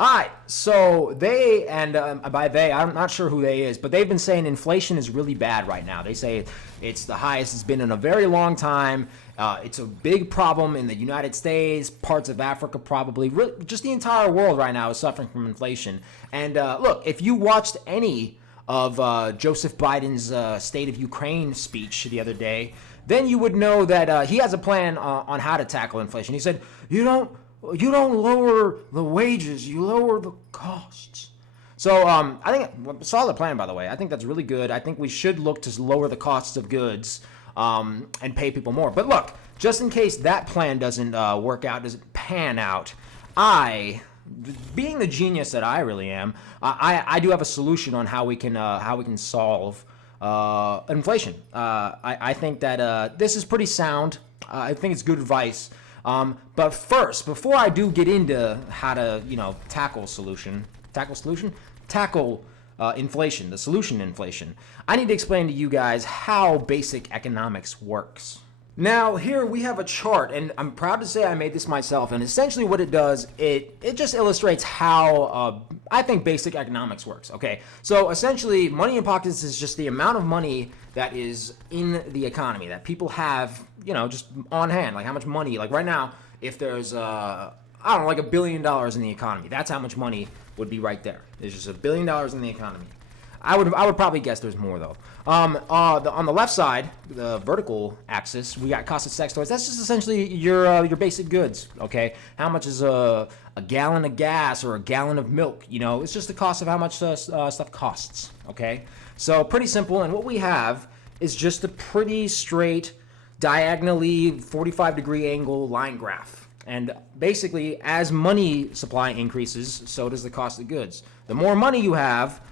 All right, so they, and by they, I'm not sure who they is, but they've been saying inflation is really bad right now. They say it's the highest it's been in a very long time. It's a big problem in the United States, parts of Africa probably. Just the entire world right now is suffering from inflation. And look, if you watched any of Joseph Biden's State of Ukraine speech the other day, then you would know that he has a plan on how to tackle inflation. He said, you don't lower the wages, you lower the costs. So I think solid plan, by the way. I think that's really good. I think we should look to lower the costs of goods and pay people more. But look, just in case that plan doesn't work out, doesn't pan out, being the genius that I really am, I do have a solution on how we can solve inflation. I think that this is pretty sound. I think it's good advice. But first, before I do get into how to, tackle inflation, the solution to inflation, I need to explain to you guys how basic economics works. Now, here we have a chart, and I'm proud to say I made this myself, and essentially what it does, it just illustrates how I think basic economics works, okay? So essentially, money in pockets is just the amount of money that is in the economy, that people have, just on hand, like how much money, like right now, if there's, like $1 billion in the economy, that's how much money would be right there. There's just $1 billion in the economy. I would probably guess there's more though. On the left side, the vertical axis, we got cost of sex toys. That's just essentially your basic goods. Okay, how much is a gallon of gas or a gallon of milk? It's just the cost of how much stuff costs. Okay, so pretty simple. And what we have is just a pretty straight, diagonally 45-degree angle line graph. And basically, as money supply increases, so does the cost of goods. The more money you have,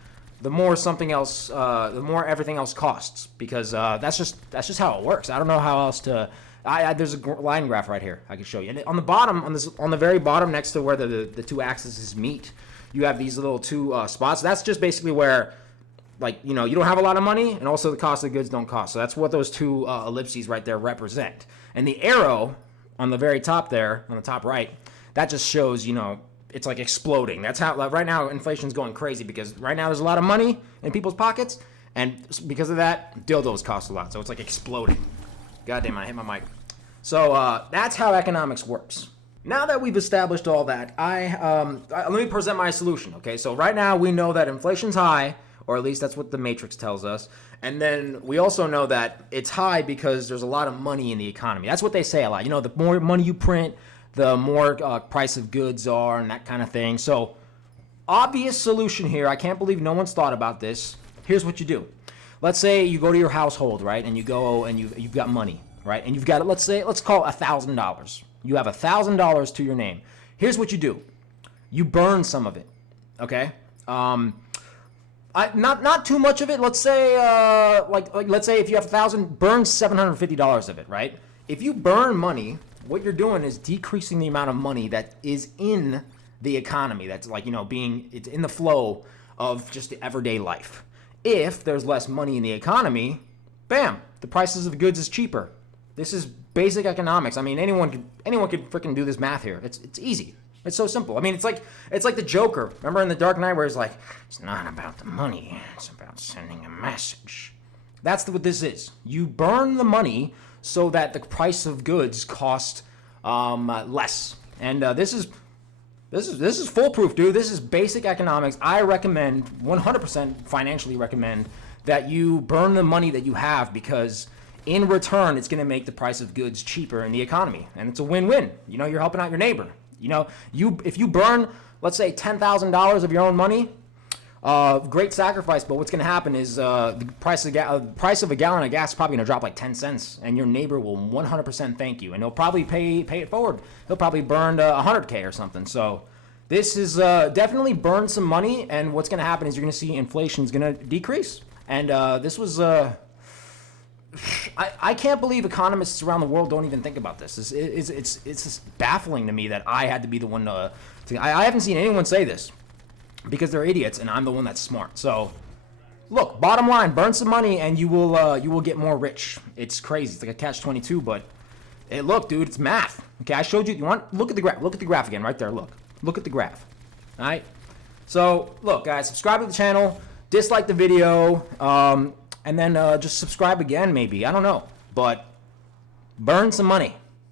the more something else, the more everything else costs, because that's just how it works. I don't know how else to. There's a line graph right here I can show you. And on the bottom, on the very bottom, next to where the two axes meet, you have these little two spots. That's just basically where, you don't have a lot of money, and also the cost of goods don't cost. So that's what those two ellipses right there represent. And the arrow on the very top there, on the top right, that just shows it's like exploding. That's how, right now, inflation's going crazy because right now there's a lot of money in people's pockets, and because of that, dildos cost a lot. So it's like exploding. God damn, I hit my mic. So that's how economics works. Now that we've established all that, let me present my solution. Okay, so right now we know that inflation's high, or at least that's what the matrix tells us. And then we also know that it's high because there's a lot of money in the economy. That's what they say a lot. The more money you print, the more price of goods are and that kind of thing. So obvious solution here. I can't believe no one's thought about this. Here's what you do. Let's say you go to your household, right? And you go and you've got money, right? And you've got, let's call it $1,000. You have $1,000 to your name. Here's what you do. You burn some of it, okay? Not too much of it. Let's say, let's say if you have 1,000, burn $750 of it, right? If you burn money, what you're doing is decreasing the amount of money that is in the economy. That's it's in the flow of just the everyday life. If there's less money in the economy, bam, the prices of goods is cheaper. This is basic economics. I mean, anyone could freaking do this math here. It's easy. It's so simple. I mean, it's like the Joker. Remember in The Dark Knight where he's like, it's not about the money, it's about sending a message. That's what this is. You burn the money so that the price of goods cost less. And this is foolproof, dude. This is basic economics. I recommend, 100% financially recommend, that you burn the money that you have, because in return, it's going to make the price of goods cheaper in the economy. And it's a win-win. You're helping out your neighbor. If you burn, let's say, $10,000 of your own money, great sacrifice, but what's going to happen is the price of a gallon of gas is probably going to drop like 10 cents, and your neighbor will 100% thank you, and he'll probably pay it forward. He'll probably burn $100K or something. So this is definitely burn some money, and what's going to happen is you're going to see inflation is going to decrease. And this was I can't believe economists around the world don't even think about this. It's just baffling to me that I had to be the one to I haven't seen anyone say this, because they're idiots and I'm the one that's smart. So look, bottom line, burn some money and you will get more rich. It's crazy. It's like a catch-22, but look, dude, it's math. Okay, I showed you. You want look at the graph. Look at the graph again right there. Look at the graph. All right. So look, guys, subscribe to the channel, dislike the video, and then just subscribe again, maybe. I don't know, but burn some money.